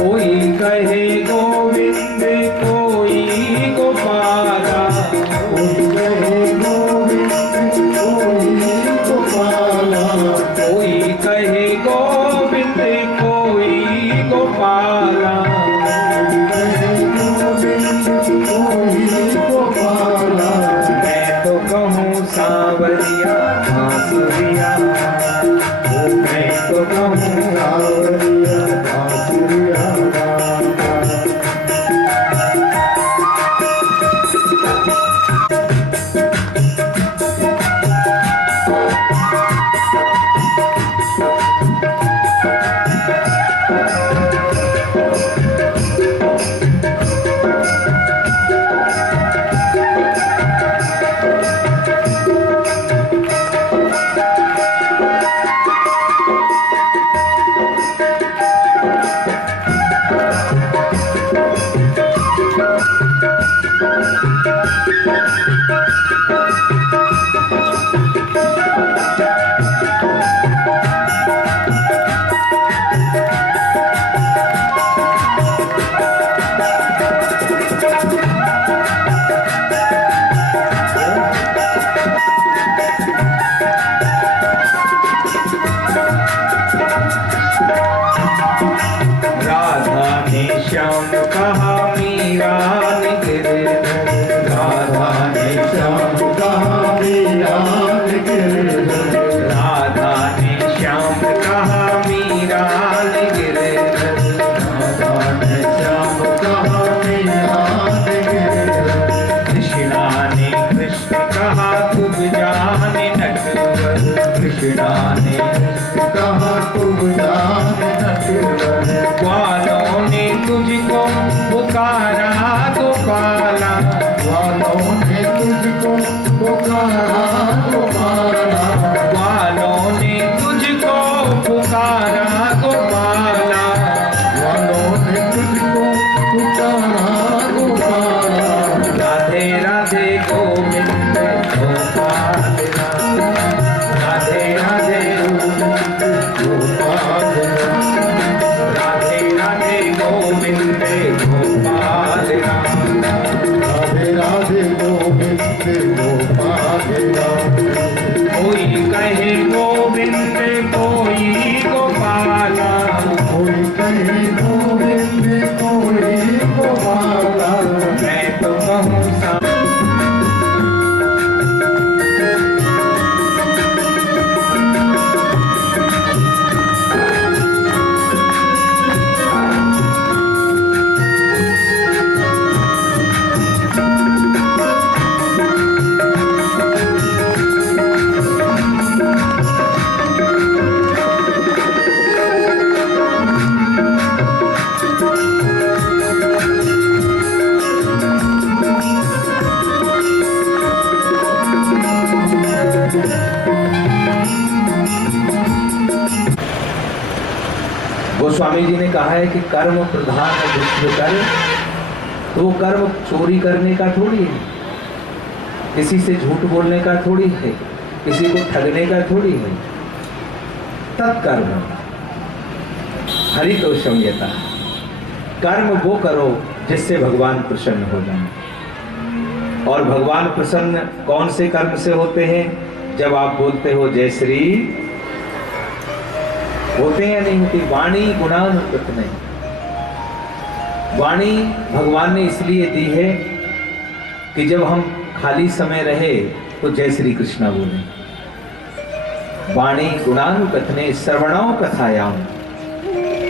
कोई कहे गोविंद कोई गोपाला, कोई कहे गोविंद कोई गोपाला, कोई कहे गोविंद कोई गोपाला, मैं तो कहूँ सांवरिया बांसुरिया, मैं तो कहूँ सांवरिया बांसुरिया गाता। श्याम कहा मीरा ने गिरधर, राधा ने श्याम कहा मीरा ने गिरधर, राधा ने श्याम कहा मीरा ने गिरधर, राधा ने श्याम कहा मीरा ने गिरधर, कृष्णा ने कृष्ण कहा तुम जाने नटवर, कृष्णा ने कहा तुम जाने नटवर, ग्वालों ने तुझको पुकारा गोपाला, ग्वालों ने तुझको पुकारा गोपाला, ग्वालों ने तुझको पुकारा गोपाला, ग्वालों ने तुझको पुकारा गोपाला, राधे राधे गोविंद गोपाल राम, राधे राधे गोविंद गोपाल राम, राधे राधे गोविंद गोपाल राम, राधे राधे गोविंद गोपाल राम, कोई कहे गोविंद कोई गोपाला, कोई कहे गोविंद कोई गोपाला, मैं तो कहूँ सा गोस्वामी जी ने कहा है कि कर्म प्रधान विश्व कर्म, तो वो कर्म चोरी करने का थोड़ी है, किसी से झूठ बोलने का थोड़ी है, किसी को ठगने का थोड़ी है। तत्कर्म हरितो संयता, कर्म वो करो जिससे भगवान प्रसन्न हो जाए। और भगवान प्रसन्न कौन से कर्म से होते हैं? जब आप बोलते हो जय श्री, होते हैं या नहीं होती? वाणी गुणानुकृत नहीं, वाणी भगवान ने इसलिए दी है कि जब हम खाली समय रहे तो जय श्री कृष्णा बोले। वाणी गुणानुकथने श्रवणाओ कथायाम,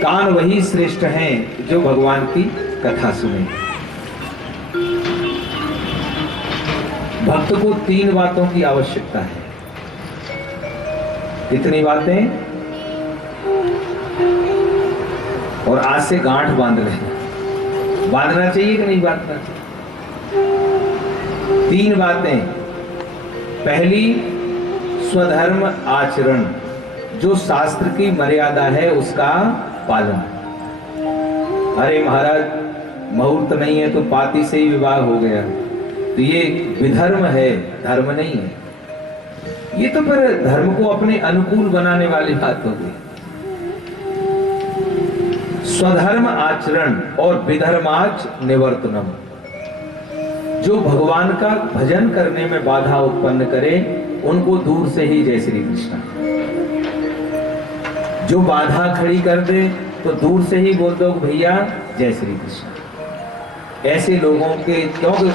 कान वही श्रेष्ठ हैं जो भगवान की कथा सुने। भक्त को 3 बातों की आवश्यकता है। कितनी बातें? और आज से गांठ बांध लेना। बांधना चाहिए कि नहीं बांधना चाहिए? 3 बातें। पहली, स्वधर्म आचरण, जो शास्त्र की मर्यादा है उसका पालन। अरे महाराज मुहूर्त नहीं है तो पाती से ही विवाह हो गया, तो ये विधर्म है, धर्म नहीं है। ये तो फिर धर्म को अपने अनुकूल बनाने वाली बात होगी। स्वधर्म आचरण और विधर्माच निवर्तनम। जो भगवान का भजन करने में बाधा उत्पन्न करे उनको दूर से ही जय श्री कृष्ण। जो बाधा खड़ी कर दे तो दूर से ही बोल दो भैया जय श्री कृष्ण। ऐसे लोगों के क्यों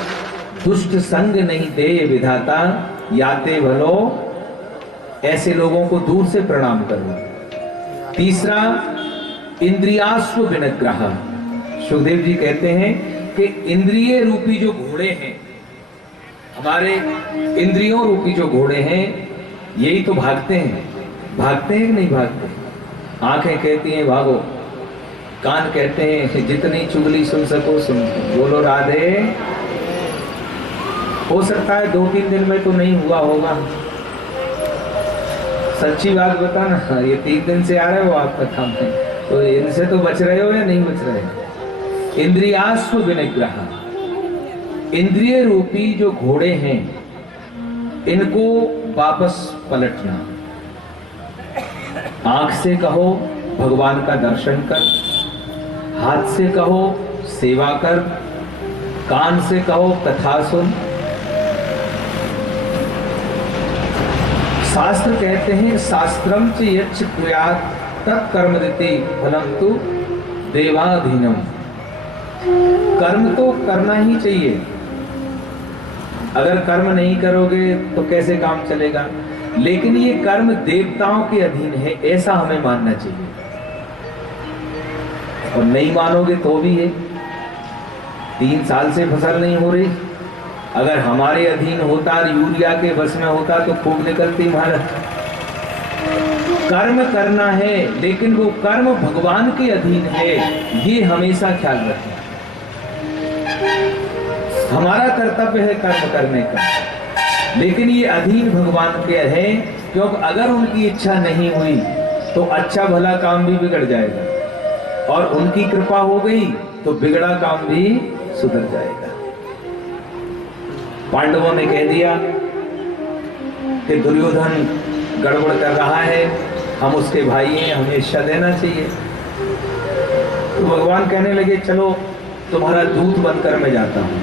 दुष्ट संग नहीं दे विधाता, याते भलो, ऐसे लोगों को दूर से प्रणाम करो। तीसरा, इंद्रियास्व विनिग्रह। सुखदेव जी कहते हैं कि इंद्रिय रूपी जो घोड़े हैं, हमारे इंद्रियों रूपी जो घोड़े हैं, यही तो भागते हैं। भागते हैं कि नहीं भागते? आंखें कहती हैं भागो, कान कहते हैं जितनी चुगली सुन सको सुन। बोलो राधे। हो सकता है 2-3 दिन में तो नहीं हुआ होगा, सच्ची बात बताना। ये 3 दिन से आ रहे हो आपका काम है, तो इनसे तो बच रहे हो या नहीं बच रहे हो? इंद्रियास्व विनिग्रह। इंद्रिय रूपी जो घोड़े हैं इनको वापस पलटना। आंख से कहो भगवान का दर्शन कर, हाथ से कहो सेवा कर, कान से कहो कथा सुन। शास्त्र कहते हैं शास्त्रम च यच्च कुर्यात् तत्कर्म देति फलम तु देवाधीनम। कर्म तो करना ही चाहिए, अगर कर्म नहीं करोगे तो कैसे काम चलेगा? लेकिन ये कर्म देवताओं के अधीन है, ऐसा हमें मानना चाहिए। और नहीं मानोगे तो भी है, 3 साल से फसल नहीं हो रही, अगर हमारे अधीन होता, यूरिया के बस में होता तो खूब निकलती भारत। कर्म करना है, लेकिन वो कर्म भगवान के अधीन है, ये हमेशा ख्याल रखना। हमारा कर्तव्य है कर्म करने का, लेकिन ये अधीन भगवान के है, क्योंकि अगर उनकी इच्छा नहीं हुई तो अच्छा भला काम भी बिगड़ जाएगा, और उनकी कृपा हो गई तो बिगड़ा काम भी सुधर जाएगा। पांडवों ने कह दिया कि दुर्योधन गड़बड़ कर रहा है, हम उसके भाई हैं, हमें शिक्षा देना चाहिए। तो भगवान कहने लगे चलो तुम्हारा दूत बनकर मैं जाता हूं।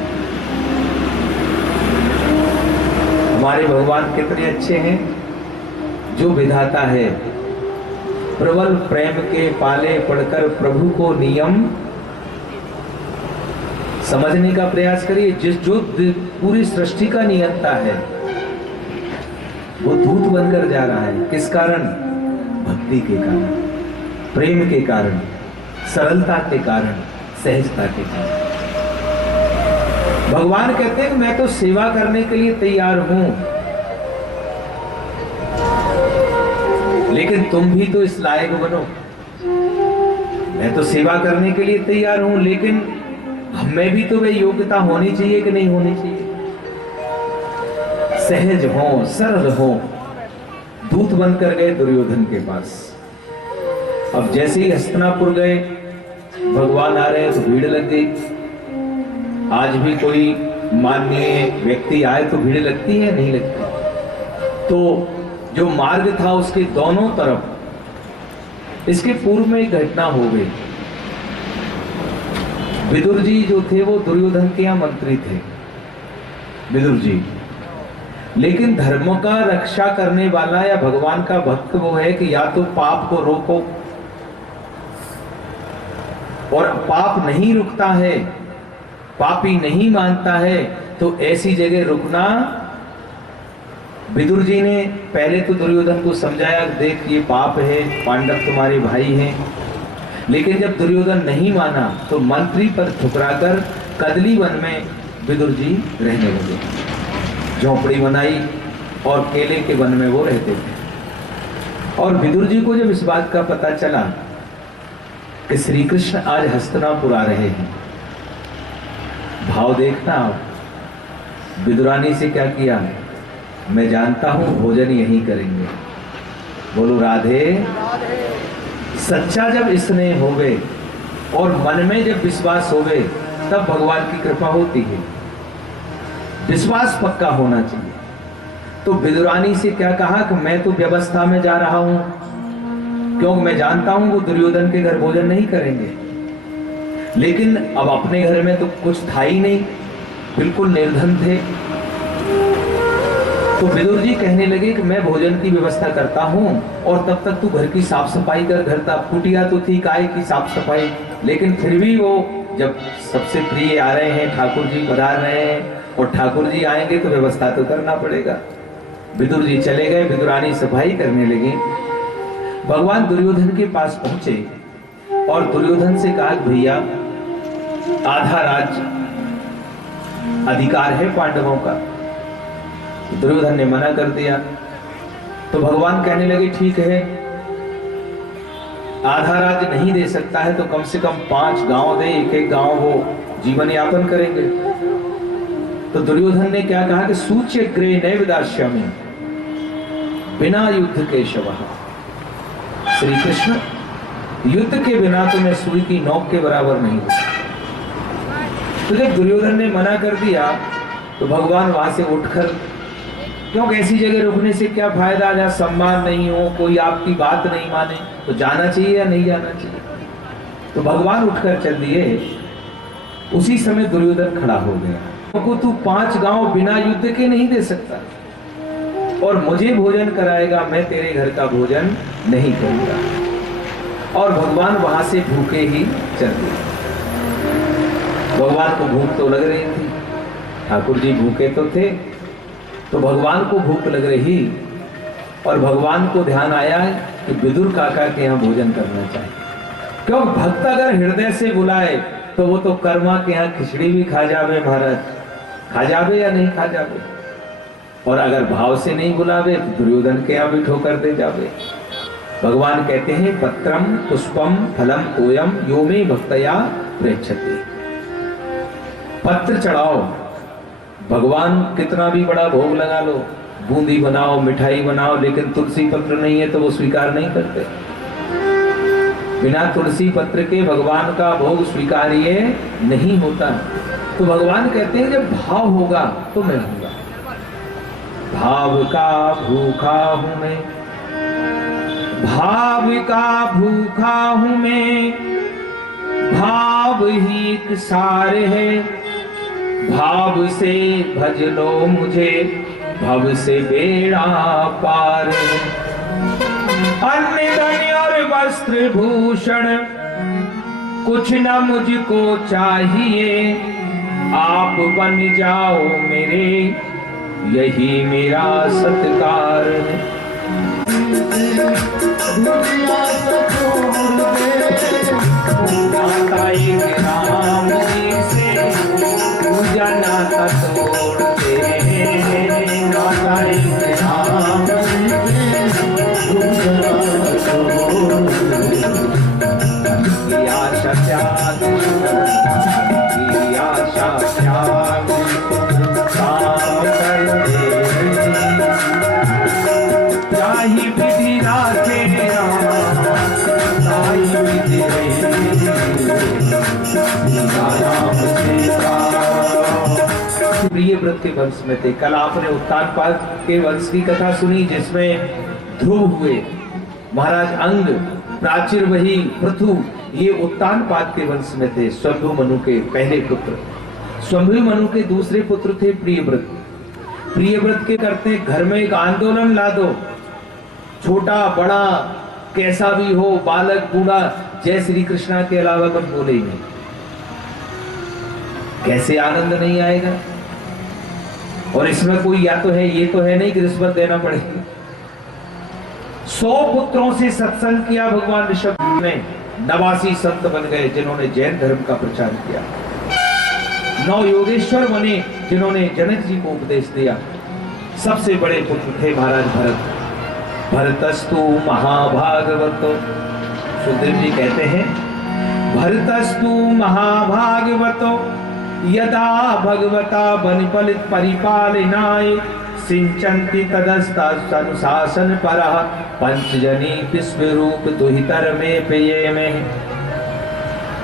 हमारे भगवान कितने अच्छे हैं, जो विधाता है। प्रबल प्रेम के पाले पढ़कर प्रभु को नियम समझने का प्रयास करिए। जो पूरी सृष्टि का नियंता है वो दूत बनकर जा रहा है। किस कारण? भक्ति के कारण, प्रेम के कारण, सरलता के कारण, सहजता के कारण। भगवान कहते हैं मैं तो सेवा करने के लिए तैयार हूं, लेकिन तुम भी तो इस लायक बनो। मैं तो सेवा करने के लिए तैयार हूं, लेकिन हमें भी तो वह योग्यता होनी चाहिए कि नहीं होनी चाहिए? सहज हो, सरल हो। दूत बनकर गए दुर्योधन के पास। अब जैसे ही हस्तिनापुर गए, भगवान आ रहे हैं तो भीड़ लग गई। आज भी कोई माननीय व्यक्ति आए तो भीड़ लगती है, नहीं लगती? तो जो मार्ग था उसके दोनों तरफ, इसके पूर्व में एक घटना हो गई। विदुर जी जो थे वो दुर्योधन के यहाँ मंत्री थे, विदुर जी। लेकिन धर्म का रक्षा करने वाला या भगवान का भक्त वो है कि या तो पाप को रोको, और पाप नहीं रुकता है, पापी नहीं मानता है, तो ऐसी जगह रुकना। विदुर जी ने पहले तो दुर्योधन को समझाया, देख ये पाप है, पांडव तुम्हारे भाई हैं। लेकिन जब दुर्योधन नहीं माना तो मंत्री पद ठुकराकर कदली वन में विदुर जी रहने लगे। झोपड़ी बनाई और केले के वन में वो रहते थे। और विदुर जी को जब इस बात का पता चला कि श्री कृष्ण आज हस्तिनापुर आ रहे हैं, भाव देखना आप। विदुरानी से क्या किया? मैं जानता हूं भोजन यहीं करेंगे। बोलो राधे। सच्चा जब स्नेह हो गए और मन में जब विश्वास हो गए, तब भगवान की कृपा होती है। विश्वास पक्का होना चाहिए। तो विदुरानी से क्या कहा कि मैं तो व्यवस्था में जा रहा हूं, क्योंकि मैं जानता हूं वो दुर्योधन के घर भोजन नहीं करेंगे। लेकिन अब अपने घर में तो कुछ था ही नहीं, बिल्कुल निर्धन थे। तो विदुर जी कहने लगे कि मैं भोजन की व्यवस्था करता हूं और तब तक तू घर की साफ सफाई कर। घर तक कुटिया तो थी, काय की साफ सफाई, लेकिन फिर भी वो जब सबसे प्रिय आ रहे हैं, ठाकुर जी पधार रहे हैं और ठाकुर जी आएंगे तो व्यवस्था तो करना पड़ेगा। विदुर जी चले गए, विदुरानी सफाई करने लगी। भगवान दुर्योधन के पास पहुंचे और दुर्योधन से कहा, भैया आधा राज्य अधिकार है पांडवों का। दुर्योधन ने मना कर दिया। तो भगवान कहने लगे, ठीक है, आधा राज्य नहीं दे सकता है तो कम से कम 5 गांव दे, एक एक गांव वो जीवन यापन करेंगे। तो दुर्योधन ने क्या कहा कि सूच्य ग्रे नैव दास्यामि बिना युद्ध के शवः। श्री कृष्ण, युद्ध के बिना तो मैं सुई की नोक के बराबर नहीं हूं। तो जब दुर्योधन ने मना कर दिया तो भगवान वहां से उठकर, क्योंकि ऐसी जगह रुकने से क्या फायदा जहां सम्मान नहीं हो, कोई आपकी बात नहीं माने, तो जाना चाहिए या नहीं जाना चाहिए। तो भगवान उठकर चल दिए। उसी समय दुर्योधन खड़ा हो गया। को तू 5 गांव बिना युद्ध के नहीं दे सकता और मुझे भोजन कराएगा, मैं तेरे घर का भोजन नहीं करूंगा। और भगवान वहां से भूखे ही चल दिए। भगवान को भूख तो लग रही थी, ठाकुर जी भूखे तो थे, तो भगवान को भूख लग रही और भगवान को ध्यान आया कि विदुर काका के यहाँ भोजन करना चाहिए। क्यों, भक्त अगर हृदय से बुलाए तो वो तो कर्मा के यहाँ खिचड़ी भी खा जावे, महाराज खा जावे या नहीं खा जावे। और अगर भाव से नहीं बुलावे तो दुर्योधन के यहाँ भी ठोकर दे जावे। भगवान कहते हैं, पत्रम पुष्पम फलम तोयम यो मे भक्तया प्रेक्षते। पत्र चढ़ाओ, भगवान कितना भी बड़ा भोग लगा लो, बूंदी बनाओ, मिठाई बनाओ, लेकिन तुलसी पत्र नहीं है तो वो स्वीकार नहीं करते। बिना तुलसी पत्र के भगवान का भोग स्वीकार्य नहीं होता। तो भगवान कहते हैं जब भाव होगा तो मैं हूंगा। भाव का भूखा हूं मैं, भाव का भूखा हूं मैं, भाव ही एक सार है। भाव से भज लो मुझे, भव से बेड़ा पार। अन्न धन और वस्त्र भूषण कुछ न मुझको चाहिए, आप बन जाओ मेरे, यही मेरा सत्कार है। दुनिया से छोड़ दे, नाता एक राम जी से, पूजा नाता तोड़ दे, नाता एक राम जी की आशा त्याग, की आशा त्याग, काम कर दे। ताही विधि राखे राम, ताही विधि प्रिय व्रत के वंश में थे। कल आपने उत्तानपाद के वंश की कथा सुनी, जिसमें ध्रुव हुए, महाराज अंग, प्राचीर वही, पृथु, ये उत्तानपाद के वंश में थे। स्वयंभू मनु के पहले पुत्र, स्वयंभू मनु के दूसरे पुत्र थे प्रियव्रत। प्रियव्रत के करते घर में एक आंदोलन ला दो, छोटा बड़ा कैसा भी हो, बालक बूढ़ा, जय श्री कृष्णा के अलावा कुछ बोले ही नहीं। कैसे आनंद नहीं आएगा। और इसमें कोई या तो है, ये तो है नहीं कि रिश्वत देना पड़ेगा। 100 पुत्रों से सत्संग किया भगवान ऋषभ ने, 89 संत बन गए जिन्होंने जैन धर्म का प्रचार किया। 9 योगेश्वर बने जिन्होंने जनक जी को उपदेश दिया। सबसे बड़े पुत्र थे महाराज भरत। भरतस्तु महाभागवतो, सुखदेव जी कहते हैं, भरतस्तु महाभागवतो यदा भगवता बनिपलित परिपालनाय सिंचन्ति तदस्तानुशासन परः पंचजनी विश्वरूप दुहितर में पेये में।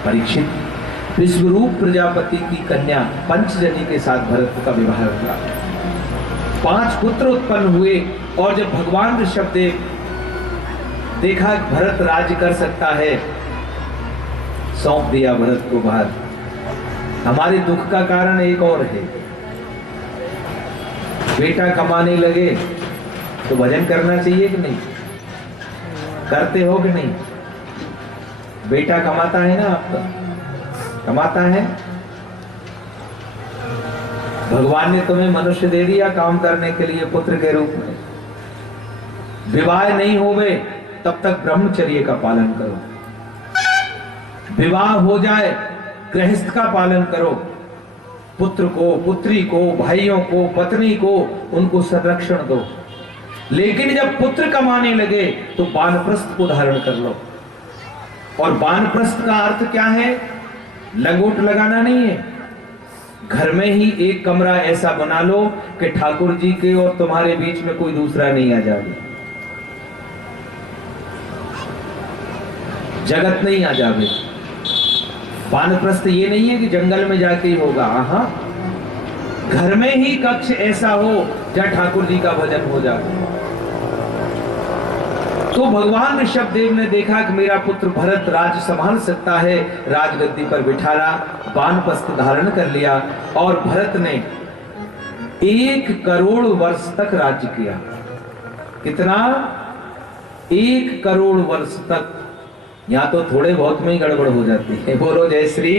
परीक्षित विश्वरूप प्रजापति की कन्या पंचजनी के साथ भरत का विवाह हुआ। 5 पुत्र उत्पन्न हुए। और जब भगवान ऋषभदेव देखा भरत राज्य कर सकता है, सौंप दिया भरत को बाहर। हमारे दुख का कारण एक और है, बेटा कमाने लगे तो भजन करना चाहिए कि नहीं? करते हो कि नहीं? बेटा कमाता है ना, आपका कमाता है। भगवान ने तुम्हें मनुष्य दे दिया काम करने के लिए पुत्र के रूप में। विवाह नहीं होवे तब तक ब्रह्मचर्य का पालन करो, विवाह हो जाए गृहस्थ का पालन करो। पुत्र को, पुत्री को, भाइयों को, पत्नी को, उनको संरक्षण दो। लेकिन जब पुत्र कमाने लगे तो वानप्रस्थ को धारण कर लो। और वानप्रस्थ का अर्थ क्या है? लंगोट लगाना नहीं है। घर में ही एक कमरा ऐसा बना लो कि ठाकुर जी के और तुम्हारे बीच में कोई दूसरा नहीं आ जाए, जगत नहीं आ जावे। वानप्रस्थ ये नहीं है कि जंगल में जाके ही होगा। हाँ, घर में ही कक्ष ऐसा हो जहां ठाकुर जी का भजन हो जाए। तो भगवान ऋषभदेव ने देखा कि मेरा पुत्र भरत राज संभाल सकता है, राजगद्दी पर बिठाला, वानप्रस्थ धारण कर लिया और भरत ने 1 करोड़ वर्ष तक राज्य किया। कितना? 1 करोड़ वर्ष तक। यहाँ तो थोड़े बहुत में ही गड़बड़ हो जाती है। बोलो जय श्री।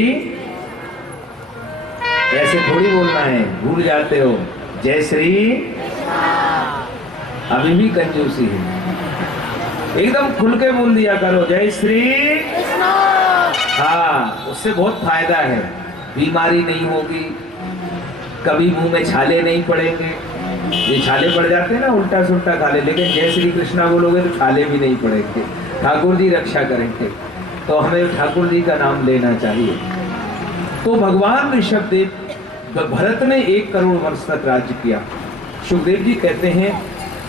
ऐसे थोड़ी बोलना है, भूल जाते हो। जय श्री अभी भी कंजूसी है, एकदम खुल के बोल दिया करो जय श्री। हाँ, उससे बहुत फायदा है, बीमारी नहीं होगी, कभी मुंह में छाले नहीं पड़ेंगे। ये छाले पड़ जाते हैं ना, उल्टा सुल्टा खा ले, लेकिन जय श्री कृष्णा बोलोगे तो छाले भी नहीं पड़ेंगे। ठाकुर जी रक्षा करेंगे। तो हमें ठाकुर जी का नाम लेना चाहिए। तो भगवान ऋषभदेव, भरत ने 1 करोड़ वर्ष तक राज्य किया। सुखदेव जी कहते हैं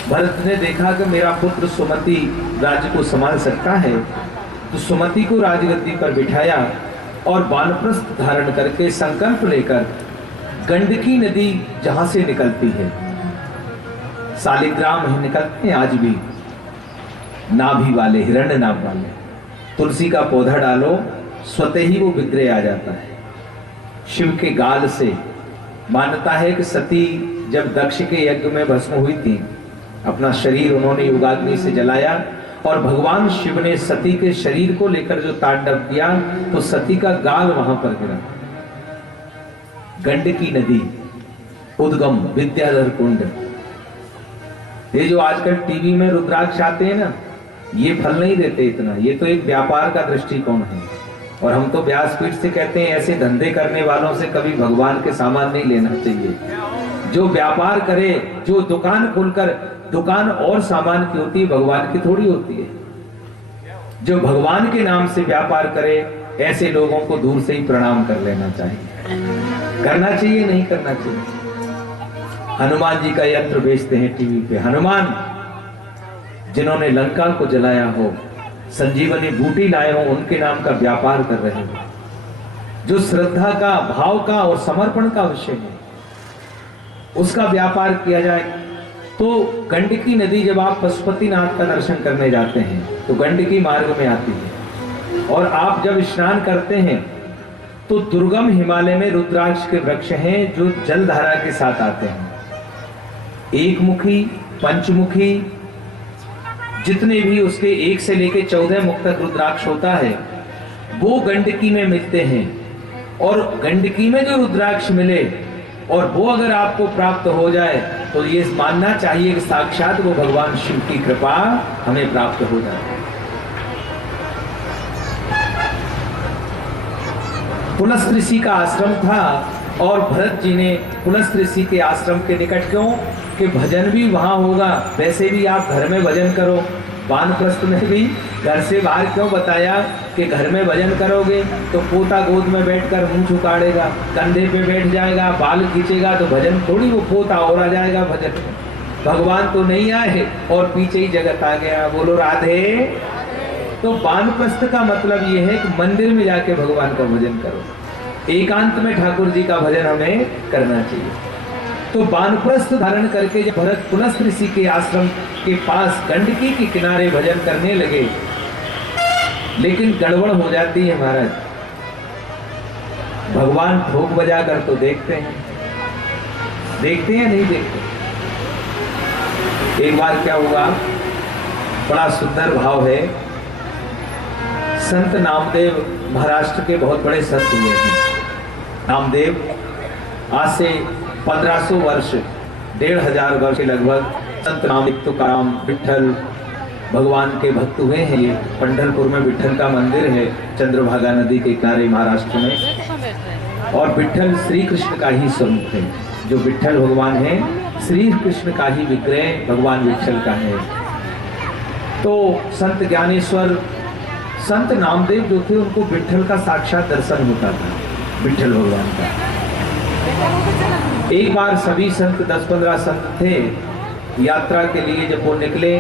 भरत ने देखा कि मेरा पुत्र सुमति राज्य को संभाल सकता है, तो सुमति को राजगद्दी पर बिठाया और वानप्रस्थ धारण करके संकल्प लेकर गंडकी नदी जहां से निकलती है, शालिग्राम निकलते हैं आज भी, नाभि वाले, हिरण्य नाभ वाले, तुलसी का पौधा डालो स्वतः ही वो विग्रह आ जाता है। शिव के गाल से मान्यता है कि सती जब दक्ष के यज्ञ में भस्म हुई थी, अपना शरीर उन्होंने युगाग्नि से जलाया और भगवान शिव ने सती के शरीर को लेकर जो तांडव किया तो सती का गाल वहां पर गिरा। गंडकी नदी, उद्गम विद्याधर कुंड। ये जो आजकल टीवी में रुद्राक्ष आते हैं ना, ये फल नहीं देते इतना, ये तो एक व्यापार का दृष्टिकोण है। और हम तो व्यासपीठ से कहते हैं ऐसे धंधे करने वालों से कभी भगवान के सामान नहीं लेना चाहिए। जो व्यापार करे, जो दुकान खोलकर, दुकान और सामान की होती है, भगवान की थोड़ी होती है। जो भगवान के नाम से व्यापार करे ऐसे लोगों को दूर से ही प्रणाम कर लेना चाहिए। करना चाहिए, नहीं करना चाहिए। हनुमान जी का यंत्र बेचते हैं टीवी पे। हनुमान जिन्होंने लंका को जलाया हो, संजीवनी बूटी लाए हो, उनके नाम का व्यापार कर रहे हो। जो श्रद्धा का, भाव का और समर्पण का विषय है, उसका व्यापार किया जाए। तो गंडकी नदी, जब आप पशुपतिनाथ का दर्शन करने जाते हैं तो गंडकी मार्ग में आती है, और आप जब स्नान करते हैं तो दुर्गम हिमालय में रुद्राक्ष के वृक्ष हैं जो जलधारा के साथ आते हैं। एक मुखी, पंचमुखी, जितने भी उसके 1 से लेकर 14 मुख तक रुद्राक्ष होता है, वो गंडकी में मिलते हैं। और गंडकी में जो रुद्राक्ष मिले और वो अगर आपको प्राप्त हो जाए तो ये मानना चाहिए कि साक्षात वो भगवान शिव की कृपा हमें प्राप्त हो जाए। पुलस्त ऋषि का आश्रम था और भरत जी ने पुलस्त ऋषि के आश्रम के निकट, क्यों कि भजन भी वहां होगा। वैसे भी आप घर में भजन करो, वानप्रस्थ में भी घर से बाहर क्यों बताया कि घर में भजन करोगे तो पोता गोद में बैठकर मुंह झुकाड़ेगा, कंधे पे बैठ जाएगा, बाल खींचेगा, तो भजन थोड़ी, वो पोता और आ जाएगा भजन। भगवान तो नहीं आए और पीछे ही जगत आ गया। बोलो राधे। तो वानप्रस्थ का मतलब ये है कि मंदिर में जाके भगवान का भजन करो, एकांत में ठाकुर जी का भजन हमें करना चाहिए। तो वानप्रस्थ धारण करके जब भरत पुलस्त ऋषि के आश्रम के पास गंडकी के किनारे भजन करने लगे, लेकिन गड़बड़ हो जाती है महाराज। भगवान ठोक बजा कर तो देखते हैं नहीं देखते। एक बार क्या हुआ, बड़ा सुंदर भाव है। संत नामदेव महाराष्ट्र के बहुत बड़े संत हुए हैं। नामदेव आज से 1500 वर्ष 1500 वर्ष के लगभग संत नामदेव तुकाराम विठल भगवान के भक्त हुए हैं। ये पंढरपुर में विठल का मंदिर है, चंद्रभागा नदी के किनारे महाराष्ट्र में। और विठल श्री कृष्ण का ही स्वरूप है। जो विठल भगवान है श्री कृष्ण का ही विग्रह भगवान विठल का है। तो संत ज्ञानेश्वर संत नामदेव जो थे उनको विठल का साक्षात दर्शन होता था, विठल भगवान का। एक बार सभी संत 10-15 संत थे, यात्रा के लिए जब वो निकले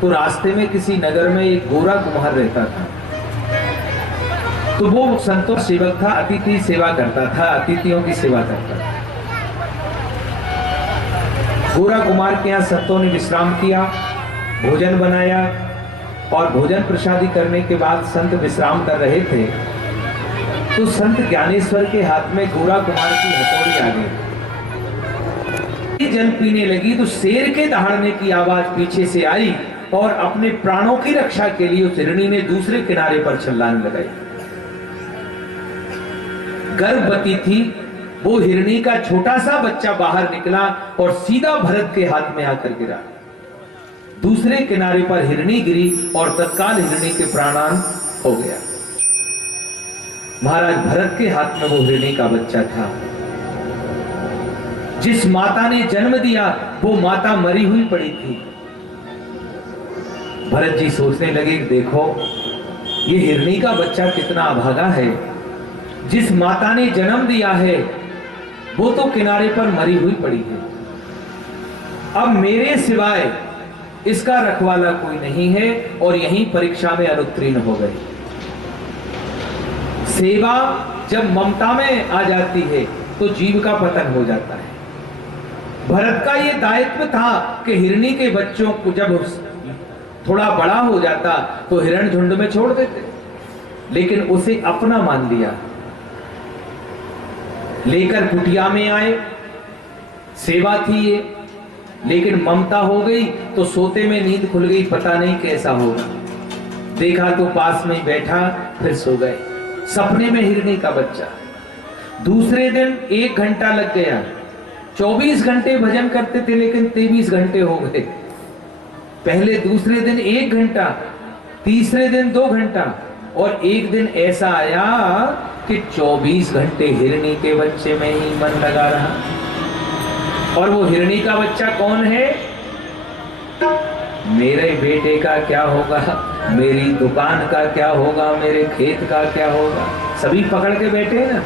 तो रास्ते में किसी नगर में एक गोरा कुम्हार रहता था। तो वो संतों सेवक था, अतिथि सेवा करता था, अतिथियों की सेवा करता था। गोरा कुमार के यहाँ संतों ने विश्राम किया, भोजन बनाया और भोजन प्रसादी करने के बाद संत विश्राम कर रहे थे तो संत ज्ञानेश्वर के हाथ में गोरा कुमार की हथौड़ी आ गई। जल पीने लगी तो शेर के दहाड़ने की आवाज पीछे से आई और अपने प्राणों की रक्षा के लिए उस हिरणी ने दूसरे किनारे पर छलांग लगाई। गर्भवती थी वो हिरणी का छोटा सा बच्चा बाहर निकला और सीधा भरत के हाथ में आकर गिरा। दूसरे किनारे पर हिरणी गिरी और तत्काल हिरणी के प्राणांत हो गया। महाराज भरत के हाथ में वो हिरणी का बच्चा था। जिस माता ने जन्म दिया वो माता मरी हुई पड़ी थी। भरत जी सोचने लगे, देखो ये हिरणी का बच्चा कितना अभागा है। जिस माता ने जन्म दिया है वो तो किनारे पर मरी हुई पड़ी है। अब मेरे सिवाय इसका रखवाला कोई नहीं है और यही परीक्षा में अनुत्तीर्ण हो गए। सेवा जब ममता में आ जाती है तो जीव का पतन हो जाता है। भरत का यह दायित्व था कि हिरणी के बच्चों को जब थोड़ा बड़ा हो जाता तो हिरण झुंड में छोड़ देते, लेकिन उसे अपना मान लिया। लेकर कुटिया में आए, सेवा थी ये, लेकिन ममता हो गई तो सोते में नींद खुल गई, पता नहीं कैसा होगा। देखा तो पास में बैठा, फिर सो गए। सपने में हिरणी का बच्चा। दूसरे दिन 1 घंटा लग गया। 24 घंटे भजन करते थे लेकिन 23 घंटे हो गए। पहले दूसरे दिन 1 घंटा, तीसरे दिन 2 घंटा और एक दिन ऐसा आया कि 24 घंटे हिरणी के बच्चे में ही मन लगा रहा। और वो हिरणी का बच्चा कौन है? मेरे बेटे का क्या होगा, मेरी दुकान का क्या होगा, मेरे खेत का क्या होगा, सभी पकड़ के बैठे ना।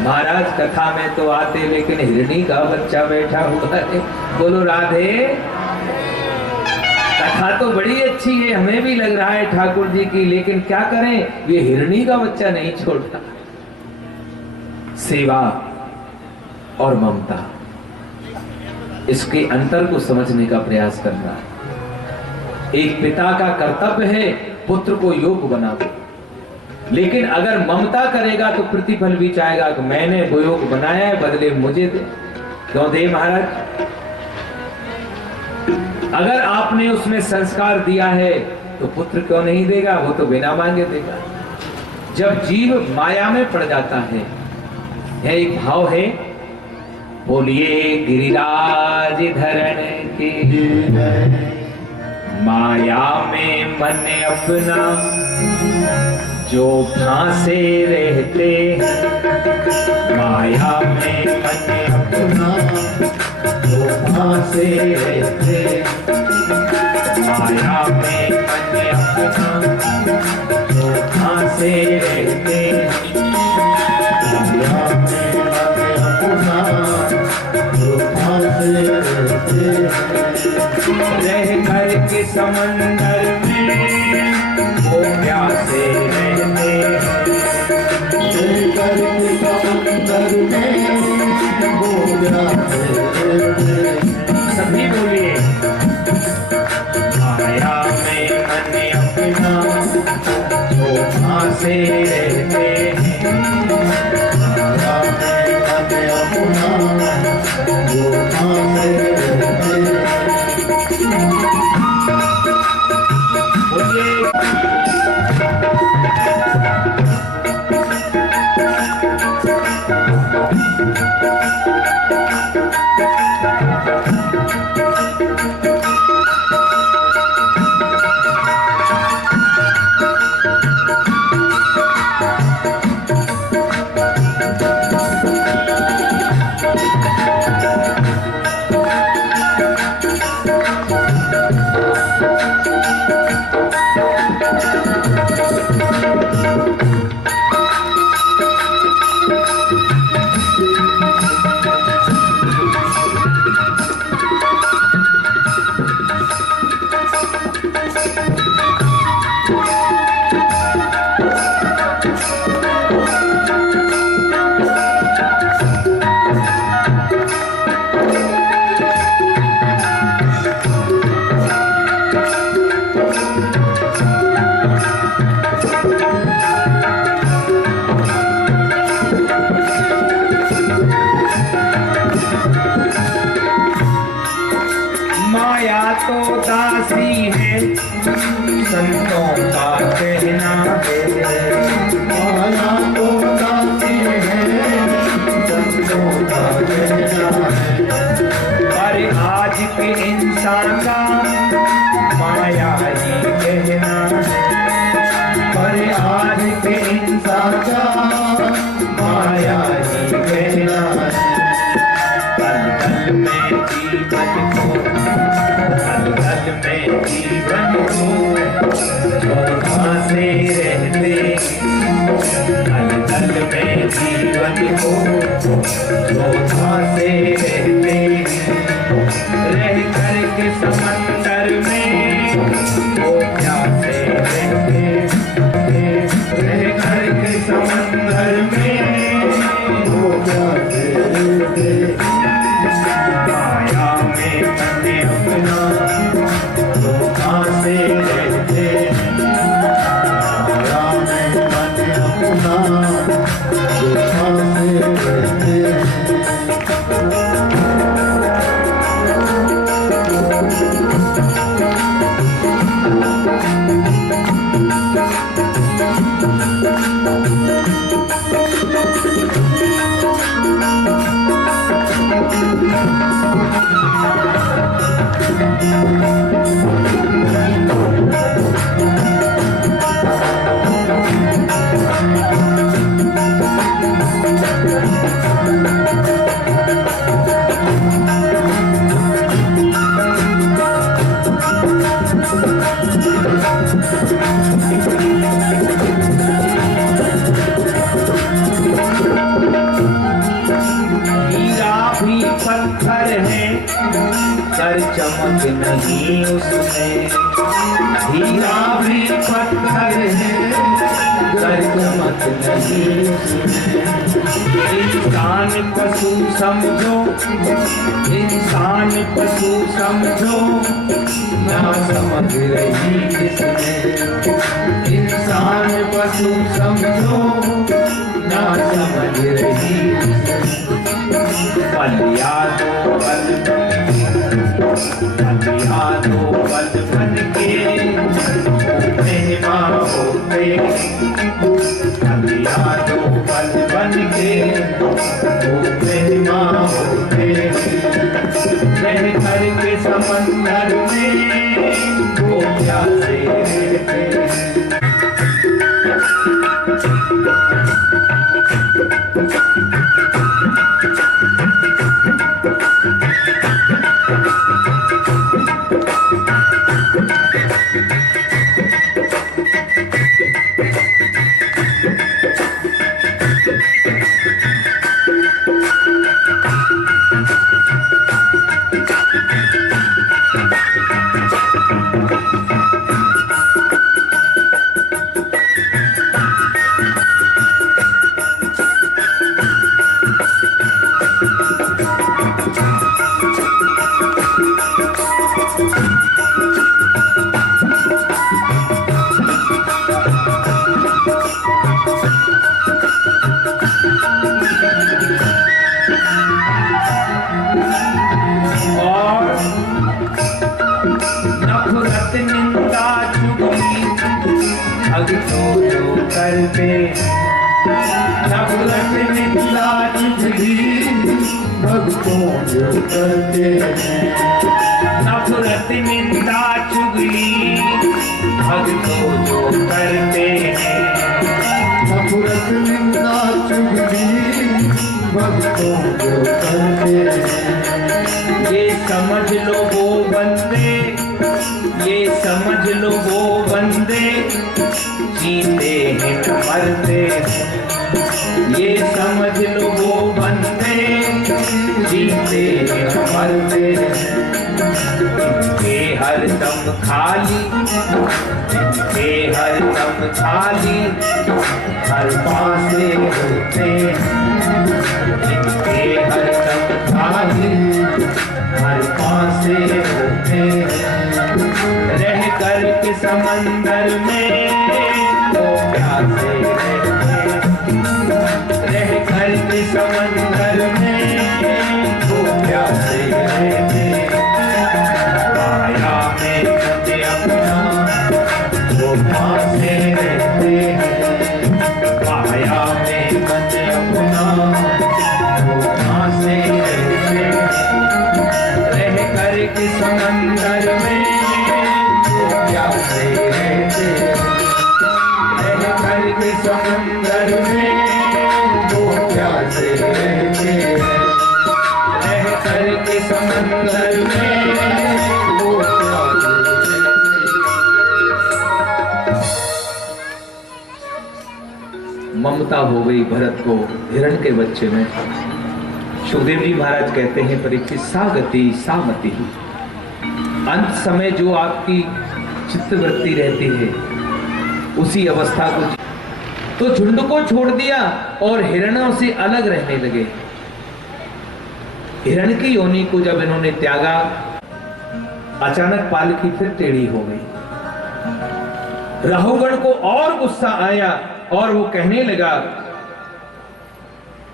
महाराज कथा में तो आते लेकिन हिरणी का बच्चा बैठा हुआ है। बोलो राधे। कथा तो बड़ी अच्छी है, हमें भी लग रहा है ठाकुर जी की, लेकिन क्या करें, ये हिरणी का बच्चा नहीं छोड़ता। सेवा और ममता, इसके अंतर को समझने का प्रयास करना है। एक पिता का कर्तव्य है पुत्र को योग्य बनाना, लेकिन अगर ममता करेगा तो प्रतिफल भी चाहेगा कि मैंने वो योग्य बनाया है, बदले मुझे दे। क्यों दे महाराज? अगर आपने उसमें संस्कार दिया है तो पुत्र क्यों नहीं देगा? वो तो बिना मांगे देगा। जब जीव माया में पड़ जाता है, यह एक भाव है, बोलिए गिरिराज धरण के, माया में मन अपना जो फांसे रहते, माया में मन अपना जो फांसे रहते, माया में मन अपना जो फांसे रहते, माया में मन अपना जो फांसे रहते, रह कर के समंदर में वो प्यासे रहते, रह कर के समंदर में वो प्यासे रहते। सभी बोलिए, माया में मन अपना जो फांसे रहते हैं, संतों का कहना है। माया तो दासी है, संतों का कहना है। पर आज के इंसान का माया ही कहना है। पर आज के इंसान का माया ही कहना है। पल पल में जीवन को, पल पल में जीवन को शोभा से रहते, पल पल में जीवन को शोभा से रहते, रह कर के समंदर में वो प्यासे रहते, रह कर के समंदर में वो प्यासे रहते। माया में बने अपना धोखा से रहते, माया में बने अपना धोखा से रहते। हीरा भी पत्थर है, कर चमक नहीं उसमें। हीरा भी पत्थर है, कर चमक नहीं उसमें। इंसान पशु समझो, इंसान पशु समझो, ना समझ रही इसमें। इंसान पशु समझो, ना समझ रही पल यादो पल बन के महिमा होते, पल यादो पल बन के महिमा होते, रह कर के समंदर में वो प्यासे रहते। नफरत निंदा चुगली भक्तों जो करते, नफरत निंदा चुगली भक्तों जो करते हैं। नफरत निंदा चुगली भक्तों जो करते हैं। नफरत निंदा चुगली भक्तों जो करते हैं। ये समझ लो वो बंदे, ये समझ लो वो बंदे जीते हैं न मरते हैं। ये समझ लो वो बंदे जीते हैं न मरते हैं। इनके हर दम खाली, इनके हर दम खाली हर पासे होते हैं। इनके हर दम खाली हर पासे होते हैं। रह कर के समंदर में वो प्यासे रहते, रह कर के समंदर में वो प्यासे रहते। माया में बंधे अपना हो गई भरत को हिरण के बच्चे में। सुखदेव जी महाराज कहते हैं परीक्षित सा गति सा मति, अंत समय जो आपकी चित्तवृत्ति रहती है उसी अवस्था को। तो झुंड को छोड़ दिया और हिरणों से अलग रहने लगे। हिरण की योनि को जब इन्होंने त्यागा, अचानक पालकी फिर टेढ़ी हो गई। राहुगण को और गुस्सा आया और वो कहने लगा,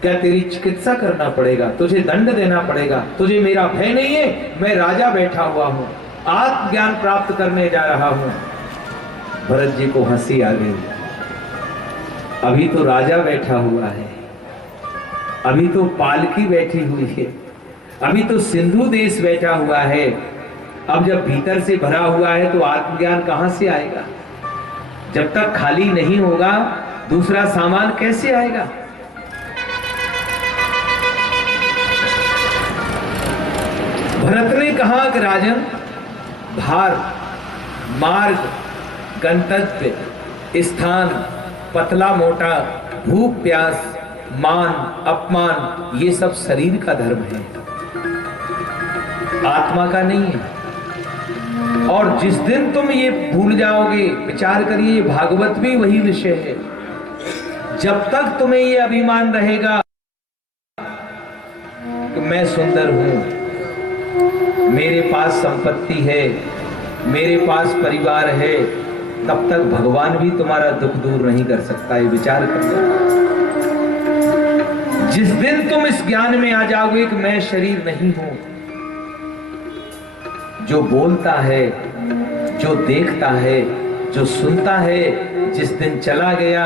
क्या तेरी चिकित्सा करना पड़ेगा, तुझे दंड देना पड़ेगा, तुझे मेरा भय नहीं है, मैं राजा बैठा हुआ हूं, आत्मज्ञान प्राप्त करने जा रहा हूं। भरत जी को हंसी आ गई। अभी तो राजा बैठा हुआ है, अभी तो पालकी बैठी हुई है, अभी तो सिंधु देश बैठा हुआ है। अब जब भीतर से भरा हुआ है तो आत्मज्ञान कहां से आएगा? जब तक खाली नहीं होगा दूसरा सामान कैसे आएगा? भरत ने कहा कि राजन, भार, मार्ग, गंतव्य, स्थान, पतला मोटा, भूख प्यास, मान अपमान, ये सब शरीर का धर्म है, आत्मा का नहीं है। और जिस दिन तुम ये भूल जाओगे, विचार करिए, भागवत भी वही विषय है, जब तक तुम्हें ये अभिमान रहेगा कि मैं सुंदर हूं, मेरे पास संपत्ति है, मेरे पास परिवार है, तब तक भगवान भी तुम्हारा दुख दूर नहीं कर सकता। ये विचार करना। जिस दिन तुम इस ज्ञान में आ जाओगे कि मैं शरीर नहीं हूं, जो बोलता है, जो देखता है, जो सुनता है, जिस दिन चला गया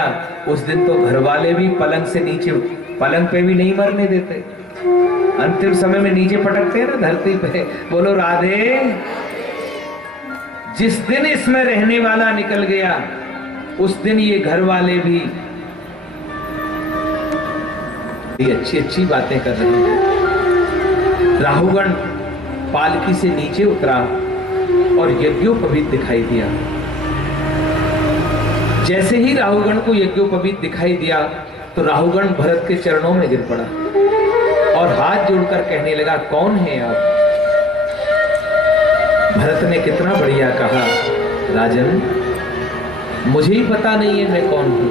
उस दिन तो घर वाले भी पलंग से नीचे, पलंग पे भी नहीं मरने देते, अंतिम समय में नीचे पटकते हैं ना धरती पे। बोलो राधे। जिस दिन इसमें रहने वाला निकल गया उस दिन ये घर वाले भी अच्छी अच्छी बातें कर रहे हैं। राहुगण पालकी से नीचे उतरा और यज्ञोपवीत दिखाई दिया। जैसे ही राहुगण को यज्ञोपवीत दिखाई दिया तो राहुगण भरत के चरणों में गिर पड़ा और हाथ जोड़कर कहने लगा, कौन है आप? भरत ने कितना बढ़िया कहा, राजन मुझे ही पता नहीं है मैं कौन हूं।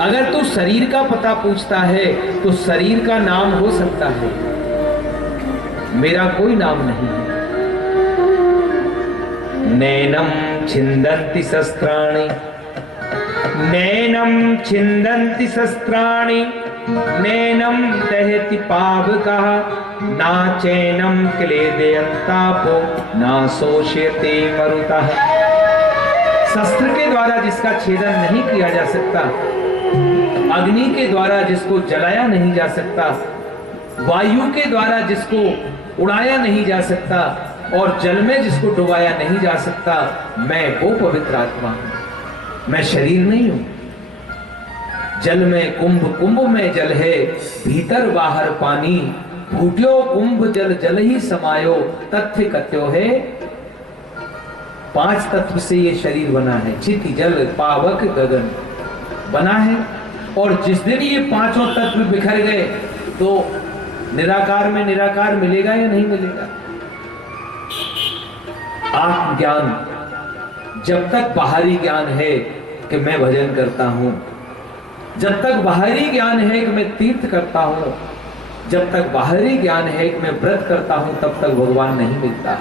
अगर तू शरीर का पता पूछता है तो शरीर का नाम हो सकता है, मेरा कोई नाम नहीं है। नैनम छिंदन्ति शस्त्राणि, नैनम छिंदन्ति शस्त्राणि, नैनम दहति पावकः, ना चैनम क्लेदयन्तापो, ना शोष्यते मरुतः। शस्त्र के द्वारा जिसका छेदन नहीं किया जा सकता, अग्नि के द्वारा जिसको जलाया नहीं जा सकता, वायु के द्वारा जिसको उड़ाया नहीं जा सकता और जल में जिसको डुबाया नहीं जा सकता, मैं वो पवित्र आत्मा हूं, मैं शरीर नहीं हूं। जल में कुंभ, कुंभ में जल है, भीतर बाहर पानी, फूट्यो कुंभ जल जल ही समायो, तथ्य कथ्यो है। 5 तत्व से ये शरीर बना है, चित जल पावक गगन बना है। और जिस दिन ये 5 तत्व बिखर गए तो निराकार में निराकार मिलेगा या नहीं मिलेगा? आत्मज्ञान, जब तक बाहरी ज्ञान है कि मैं भजन करता हूं, जब तक बाहरी ज्ञान है कि मैं तीर्थ करता हूं, जब तक बाहरी ज्ञान है कि मैं व्रत करता हूं, तब तक भगवान नहीं मिलता।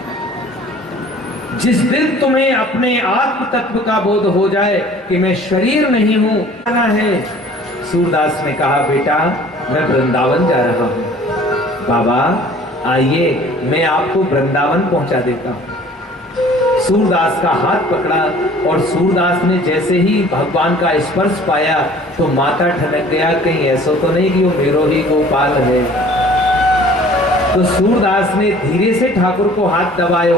जिस दिन तुम्हें अपने आत्म तत्व का बोध हो जाए कि मैं शरीर नहीं हूं, आना है। सूरदास ने कहा, बेटा मैं वृंदावन जा रहा हूं, बाबा आइए मैं आपको वृंदावन पहुंचा देता हूं। सूरदास का हाथ पकड़ा और सूरदास ने जैसे ही भगवान का स्पर्श पाया तो माथा ठनक गया, कहीं ऐसा तो नहीं कि वो मेरो ही गोपाल है। तो सूरदास ने धीरे से ठाकुर को हाथ दबायो।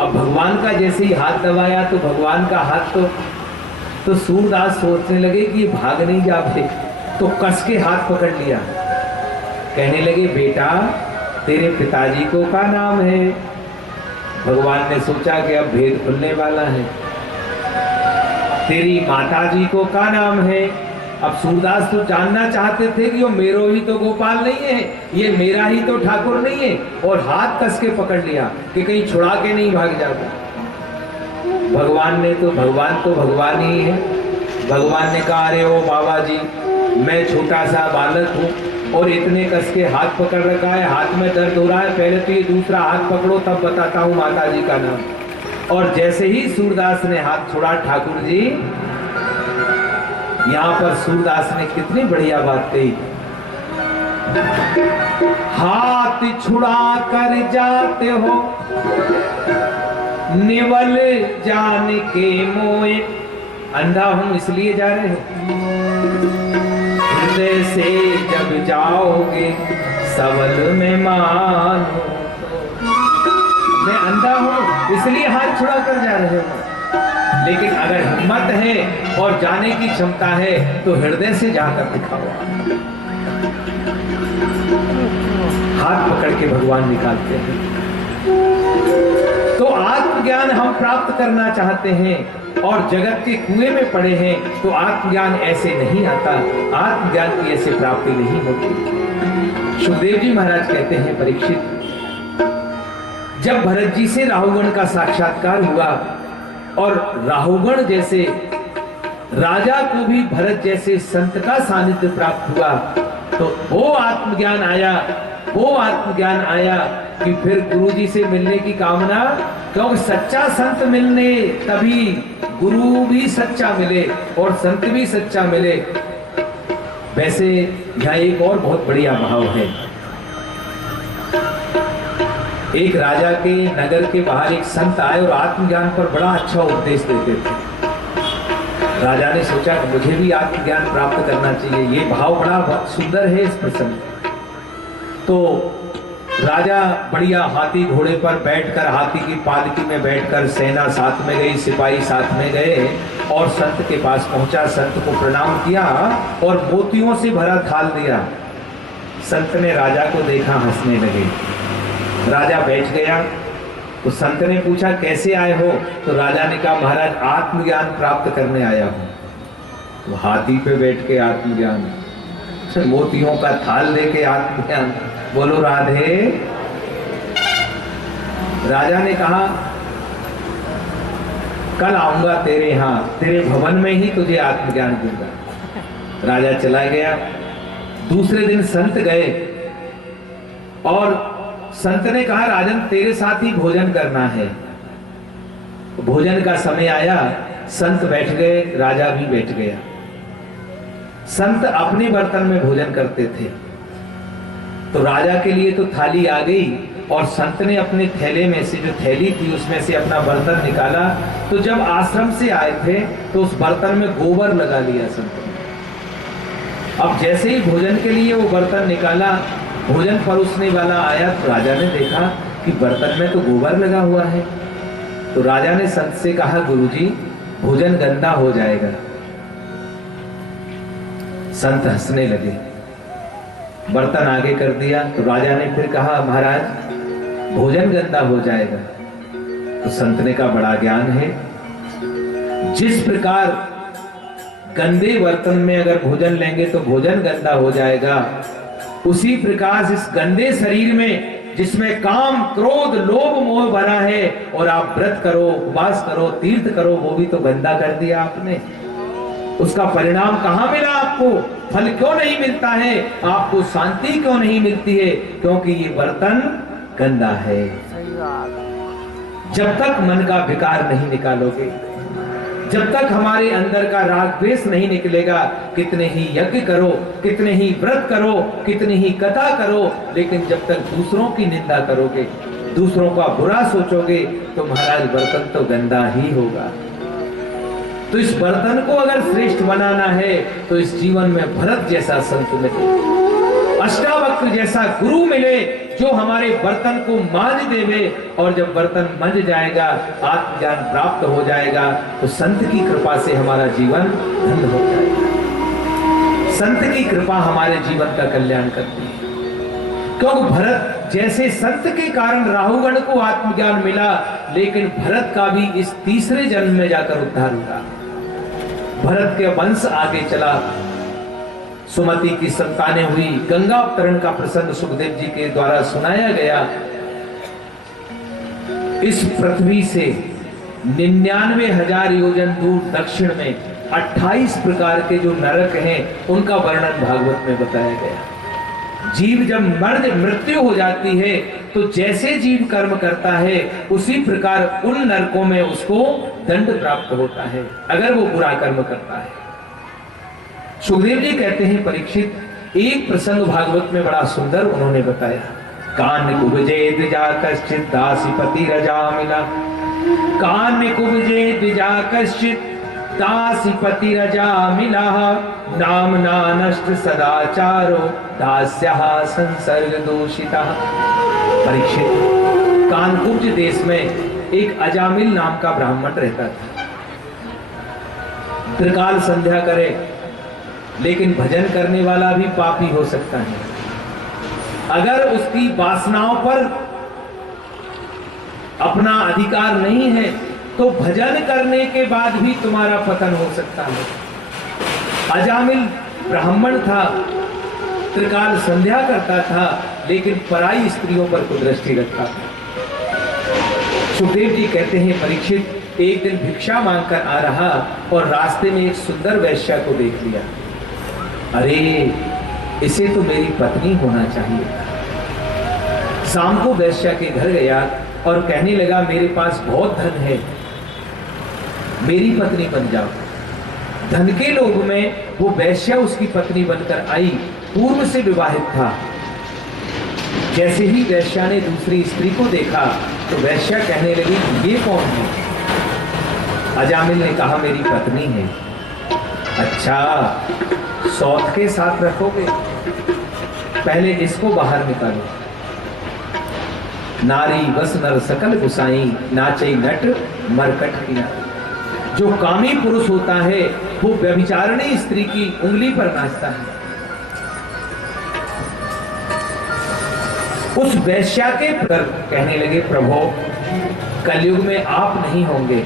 अब भगवान का जैसे ही हाथ दबाया तो भगवान का हाथ तो सूरदास सोचने लगे कि ये भाग नहीं जाते, तो कस के हाथ पकड़ लिया। कहने लगे, बेटा तेरे पिताजी को क्या नाम है? भगवान ने सोचा कि अब भेद खुलने वाला है, तेरी माताजी को क्या नाम है? अब सूरदास तो जानना चाहते थे कि वो मेरो ही तो गोपाल नहीं है, ये मेरा ही तो ठाकुर नहीं है, और हाथ कस के पकड़ लिया कि कहीं छुड़ा के नहीं भाग जाता। भगवान तो भगवान ही है। भगवान ने कहा, अरे ओ बाबा जी, मैं छोटा सा बालक हूँ और इतने कस के हाथ पकड़ रखा है, हाथ में दर्द हो रहा है, पहले तो ये दूसरा हाथ पकड़ो तब बताता हूँ माता जी का नाम। और जैसे ही सूरदास ने हाथ छोड़ा, ठाकुर जी, यहां पर सूरदास ने कितनी बढ़िया बात कही, हाथ छुड़ा कर जाते हो निवल जान के मोए। अंधा हूं इसलिए जा रहे हो, हृदय से जब जाओगे सबल में मानो। मैं अंधा हूं इसलिए हाथ छुड़ा कर जा रहे हो, लेकिन अगर हिम्मत है और जाने की क्षमता है तो हृदय से जाकर दिखाओ। हाथ पकड़ के भगवान निकालते हैं। तो आत्मज्ञान हम प्राप्त करना चाहते हैं और जगत के कुएं में पड़े हैं, तो आत्मज्ञान ऐसे नहीं आता, आत्मज्ञान की ऐसे प्राप्ति नहीं होती। सुखदेव जी महाराज कहते हैं, परीक्षित, जब भरत जी से राहुगण का साक्षात्कार हुआ और राहुगण जैसे राजा को भी भरत जैसे संत का सानिध्य प्राप्त हुआ, तो वो आत्मज्ञान आया कि फिर गुरु जी से मिलने की कामना, क्योंकि सच्चा संत मिलने तभी गुरु भी सच्चा मिले और संत भी सच्चा मिले। वैसे यहाँ एक और बहुत बढ़िया भाव है। एक राजा के नगर के बाहर एक संत आए और आत्मज्ञान पर बड़ा अच्छा उपदेश देते थे। राजा ने सोचा कि मुझे भी आत्मज्ञान प्राप्त करना चाहिए, ये भाव बड़ा सुंदर है इस प्रसंग। तो राजा बढ़िया हाथी घोड़े पर बैठकर, हाथी की पालकी में बैठकर, सेना साथ में गई, सिपाही साथ में गए और संत के पास पहुंचा, संत को प्रणाम किया और मोतियों से भरा थाल दिया। संत ने राजा को देखा, हंसने लगे। राजा बैठ गया तो संत ने पूछा, कैसे आए हो? तो राजा ने कहा, महाराज आत्मज्ञान प्राप्त करने आया हूं। तो हाथी पे बैठ के आत्मज्ञान, मोतियों का थाल लेके आत्मज्ञान, बोलो राधे। राजा ने कहा, कल आऊंगा तेरे यहाँ, तेरे भवन में ही तुझे आत्मज्ञान दूंगा। राजा चला गया। दूसरे दिन संत गए और संत ने कहा, राजन तेरे साथ ही भोजन करना है। भोजन का समय आया, संत बैठ गए, राजा भी बैठ गया। संत अपने बर्तन में भोजन करते थे, तो राजा के लिए तो थाली आ गई और संत ने अपने थैले में से, जो थैली थी उसमें से अपना बर्तन निकाला। तो जब आश्रम से आए थे तो उस बर्तन में गोबर लगा लिया संत ने। अब जैसे ही भोजन के लिए वो बर्तन निकाला, भोजन परोसने वाला आया तो राजा ने देखा कि बर्तन में तो गोबर लगा हुआ है। तो राजा ने संत से कहा, गुरुजी भोजन गंदा हो जाएगा। संत हंसने लगे, बर्तन आगे कर दिया। तो राजा ने फिर कहा, महाराज भोजन गंदा हो जाएगा। तो संत ने कहा, बड़ा ज्ञान है, जिस प्रकार गंदे बर्तन में अगर भोजन लेंगे तो भोजन गंदा हो जाएगा, उसी प्रकार इस गंदे शरीर में जिसमें काम, क्रोध, लोभ, मोह भरा है, और आप व्रत करो, उपवास करो, तीर्थ करो, वो भी तो गंदा कर दिया आपने। उसका परिणाम कहां मिला आपको? फल क्यों नहीं मिलता है आपको? शांति क्यों नहीं मिलती है? क्योंकि ये बर्तन गंदा है। जब तक मन का विकार नहीं निकालोगे, जब तक हमारे अंदर का राग द्वेष नहीं निकलेगा, कितने ही यज्ञ करो, कितने ही व्रत करो, कितनी ही कथा करो, लेकिन जब तक दूसरों की निंदा करोगे, दूसरों का बुरा सोचोगे, तो महाराज बर्तन तो गंदा ही होगा। तो इस बर्तन को अगर श्रेष्ठ बनाना है तो इस जीवन में भरत जैसा संत मिले, अष्टावक्र जैसा गुरु मिले, जो हमारे बर्तन को मांज देवे। और जब बर्तन मंज जाएगा, आत्मज्ञान प्राप्त हो जाएगा, तो संत की कृपा से हमारा जीवन धन्य हो जाएगा। संत की कृपा हमारे जीवन का कल्याण करती है। क्योंकि भरत जैसे संत के कारण राहुगण को आत्मज्ञान मिला, लेकिन भरत का भी इस तीसरे जन्म में जाकर उद्धार हुआ। भरत के वंश आगे चला, सुमति की संतानें हुई, गंगा अवतरण का प्रसंग सुखदेव जी के द्वारा सुनाया गया। इस पृथ्वी से 99,000 योजन दूर दक्षिण में 28 प्रकार के जो नरक हैं उनका वर्णन भागवत में बताया गया। जीव जब मृत्यु हो जाती है तो जैसे जीव कर्म करता है उसी प्रकार उन नरकों में उसको दंड प्राप्त होता है अगर वो बुरा कर्म करता है। सुखदेव जी कहते हैं परीक्षित, एक प्रसंग भागवत में बड़ा सुंदर उन्होंने बताया। कान कुबजे द्विजा कश्चित दासीपति रजा मिला, कान कुबजे द्विजा कश्चित दासीपति रजा मिला, नाम ना नष्ट सदाचारो दास्यः संसर्ग दोषिता। परीक्षित, कानकुब्ज देश में एक अजामिल नाम का ब्राह्मण रहता था। त्रिकाल संध्या करे, लेकिन भजन करने वाला भी पापी हो सकता है। अगर उसकी वासनाओं पर अपना अधिकार नहीं है तो भजन करने के बाद भी तुम्हारा पतन हो सकता है। अजामिल ब्राह्मण था, त्रिकाल संध्या करता था, लेकिन पराई स्त्रियों पर कुदृष्टि रखता था। सुखदेव जी कहते हैं परीक्षित, एक दिन भिक्षा मांगकर आ रहा और रास्ते में एक सुंदर वैश्या को देख लिया। अरे, इसे तो मेरी पत्नी होना चाहिए था। शाम को वैश्या के घर गया और कहने लगा, मेरे पास बहुत धन है, मेरी पत्नी बन जाओ। धन के लोभ में वो वैश्या उसकी पत्नी बनकर आई। पूर्व से विवाहित था। जैसे ही वैश्या ने दूसरी स्त्री को देखा तो वैश्या कहने लगी, ये कौन है? अजामिल ने कहा, मेरी पत्नी है। अच्छा, सौत के साथ रखोगे? पहले इसको बाहर निकालो। नारी बस नर सकल गुसाई, नाचे नट मरकट किया। जो कामी पुरुष होता है वो व्यभिचारिणी स्त्री की उंगली पर नाचता है। उस वैश्या के पर कहने लगे, प्रभु कलयुग में आप नहीं होंगे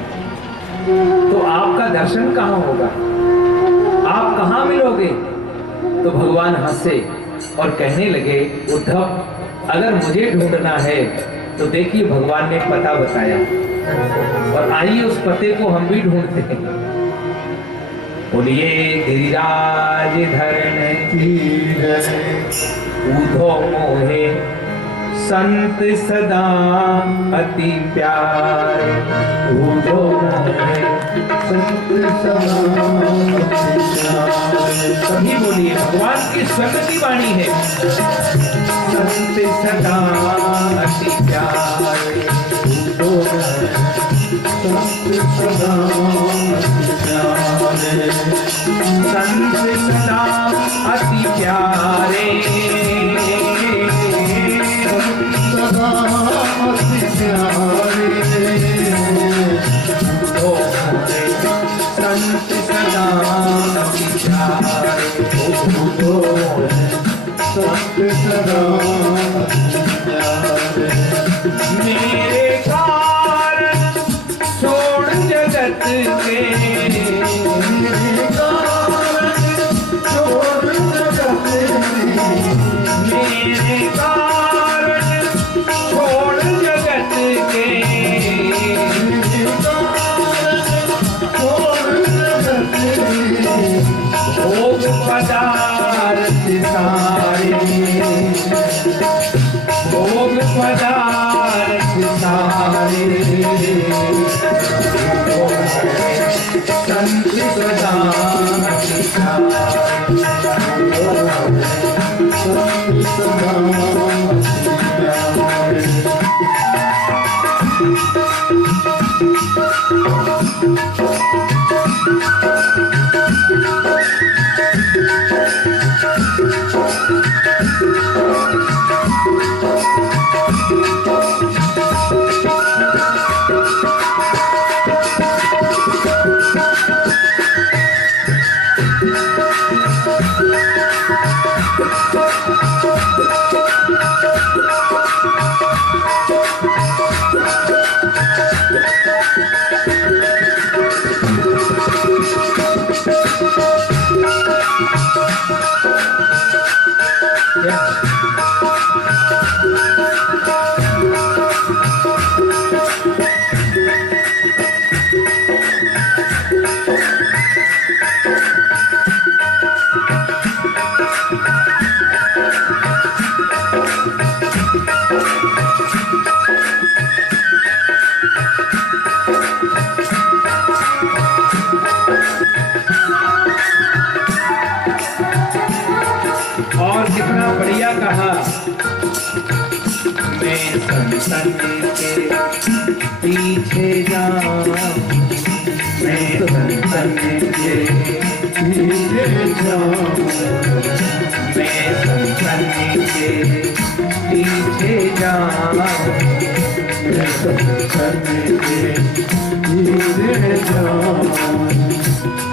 तो आपका दर्शन कहां होगा, आप कहां मिलोगे? तो भगवान हंसे और कहने लगे, उद्धव अगर मुझे ढूंढना है तो देखिए भगवान ने पता बताया और आइए उस पते को हम भी ढूंढते हैं। बोलिए गिरिराज धरण की जय, ऊधो मोहे संत सदा अति प्यारे, ऊधो मोहे संत सदा अति प्यारे। सभी बोलिए, भगवान की स्वयं की वाणी है। संत सदा अति प्यारे, ऊधो मोहे संत सदा अति प्यारे, संत सदा अति प्यारे, सदा अति प्यारे, ऊधो मोहे संत सदा अति प्यारे, ऊधो मोहे संत सदा अति प्यारे। मेरे कारण छोड़ जगत के, मेरे कारण छोड़ जगत के, मेरे कारण छोड़ जगत के, मेरे कारण छोड़ जगत के, भोग पदार्थ सारे, भोग पदार्थ सारे, संत सदा अति प्यारे, संत सदा अति और कितना बढ़िया कहा, मैं संतन के पीछे जाऊं, मैं संतन के पीछे जाऊं, मैं संतन के पीछे जाऊं, मैं संतन के पीछे जाऊं,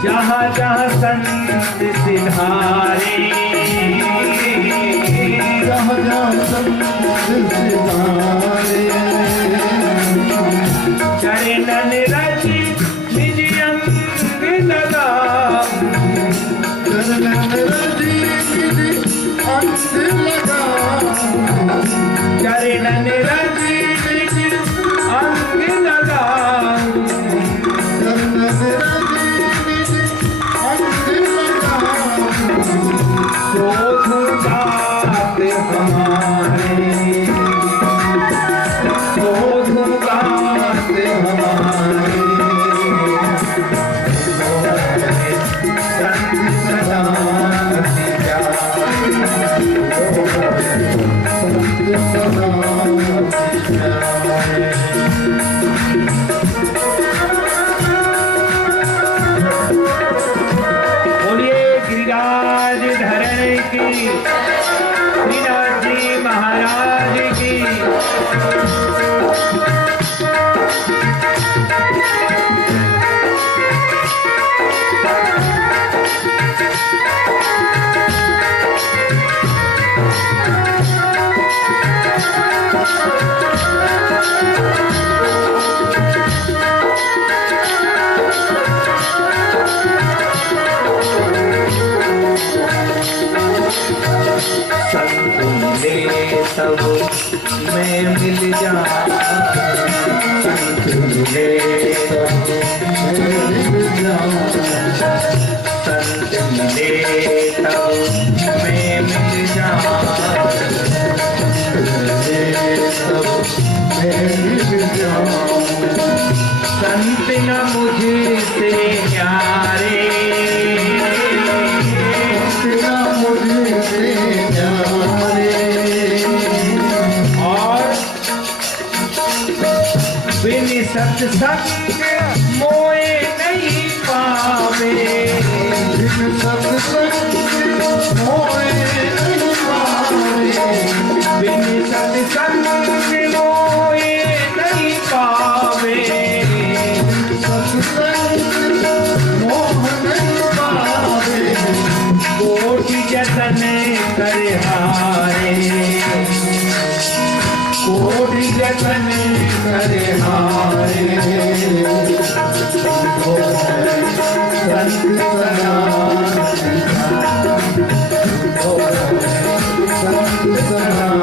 जहाँ जहाँ संत सिधारे, जहाँ जहाँ संत सिधारे, चरणन रज निज अंग लगा, चरणन रज निज अंग लगा, चरणन रज निज अंग लगा, चरणन रज निज अंग लगा, शोधुगात हमारे, शोधुगात हमारे, संत सदा बोलिए गिरिराज धरण की, श्रीनाथ जी महाराज की। संत मिले तब मैं मिल जाऊं, संत मिले तब मैं मिल जाऊं, संत मिले तब मैं मिल जाऊं, संत न मुझसे प्यारे, और बिन सत्संग मोए नहीं पावे, बिन सत्संग मोए नहीं पावे, बिन सत्संग मोए नहीं पावे, सत्संग मोह नहीं पावे, कोटि जतन कर हारे, कोटि जतन कर हारे, संत सदा संत सदा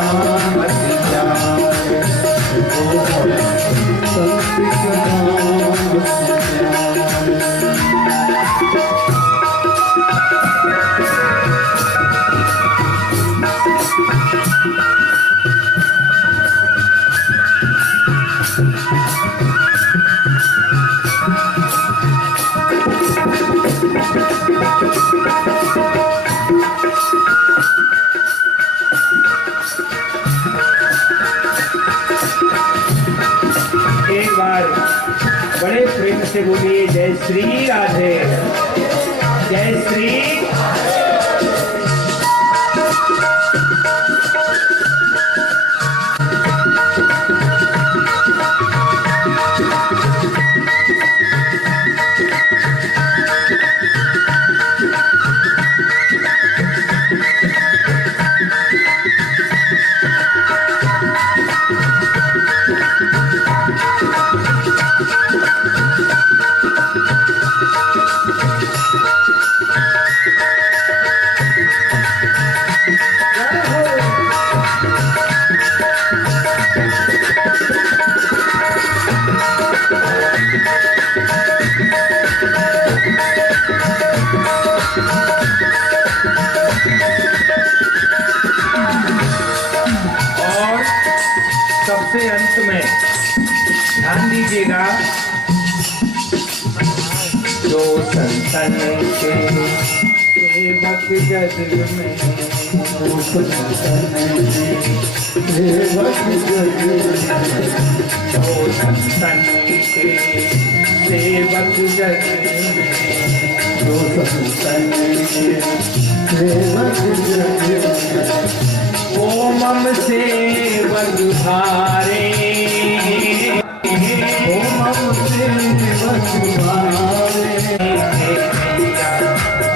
एक बार बड़े प्रेम से बोलिए जय श्री राधे, जय श्री। संतन के सेवक जग में, जो संतन के सेवक जग में, जो संतन के सेवक जग में, जो संतन के सेवक जग में, वो मम सेवक भारे, ओ मम सेवक भारे,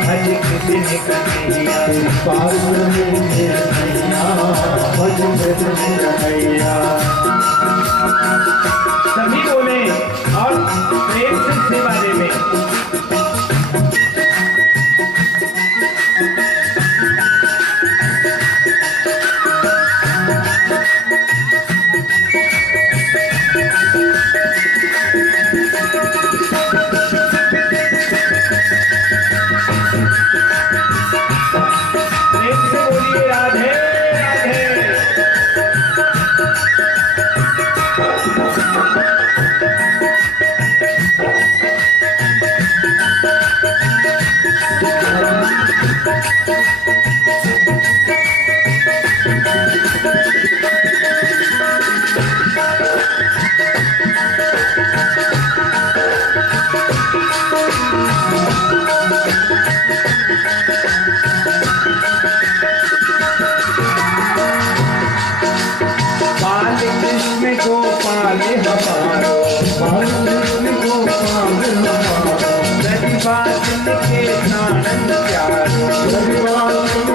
भज कृष्ण कन्हैया, पार करेंगे नैया, भज कृष्ण कन्हैया। सभी बोले और प्रेम से सेवा देवे। प्रेम से बोलिए राधे राधे। बाल कृष्ण गोपाल हमारो, बाल कृष्ण गोपाल हमारो, प्रतिभाजन के आनंद प्यारो, रविवार के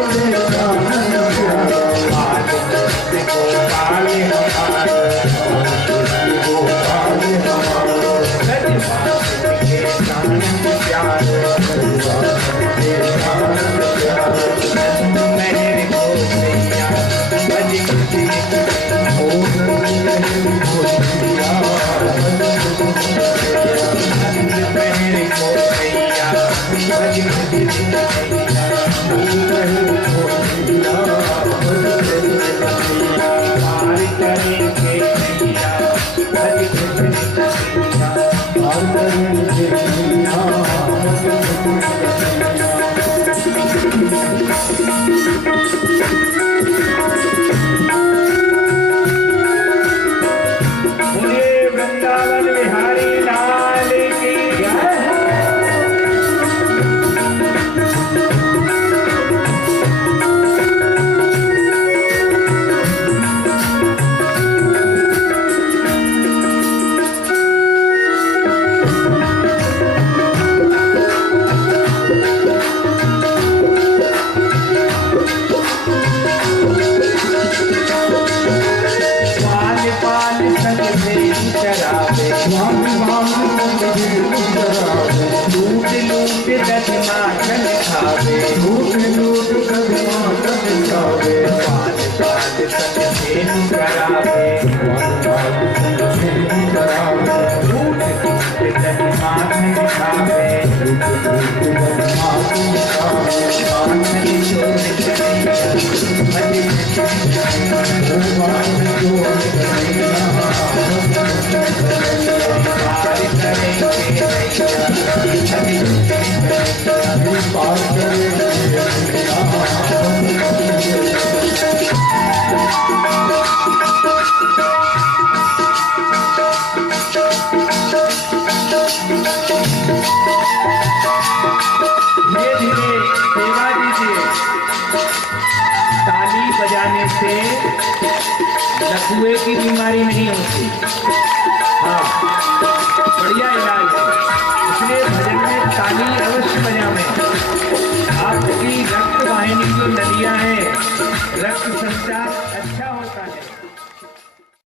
आनंद प्यारो, बाल कृष्ण गोपाल हमारो, गोपाल हमारो, प्रतिभाजन के आनंद प्यारो, आनंद प्यारो, मेहर को सैया भज कृष्ण ओ नंद गोपिया, मेहर को सैया भज कृष्ण पार करेंगे नैया, भज कृष्ण कन्हैया। बोलिए वृंदावन बिहारी लाल की जय हो। पाल पाल संग से चरावे, लूट लूट दधिमाखन खावे, पाल पाल संग से करावे, लूट लूट दधिमाखन खावे, माखन चोर कन्हैया, भज कृष्ण पार करेंगे नैया, भज कृष्ण धीरे धीरे सेवा दीजिए। ताली बजाने से लकवे की बीमारी नहीं होती। हाँ, बढ़िया इलाज है। इसलिए भजन में ताली अवश्य बजावें। आपकी रक्त वाहिनी जो नलियां हैं, रक्त संचार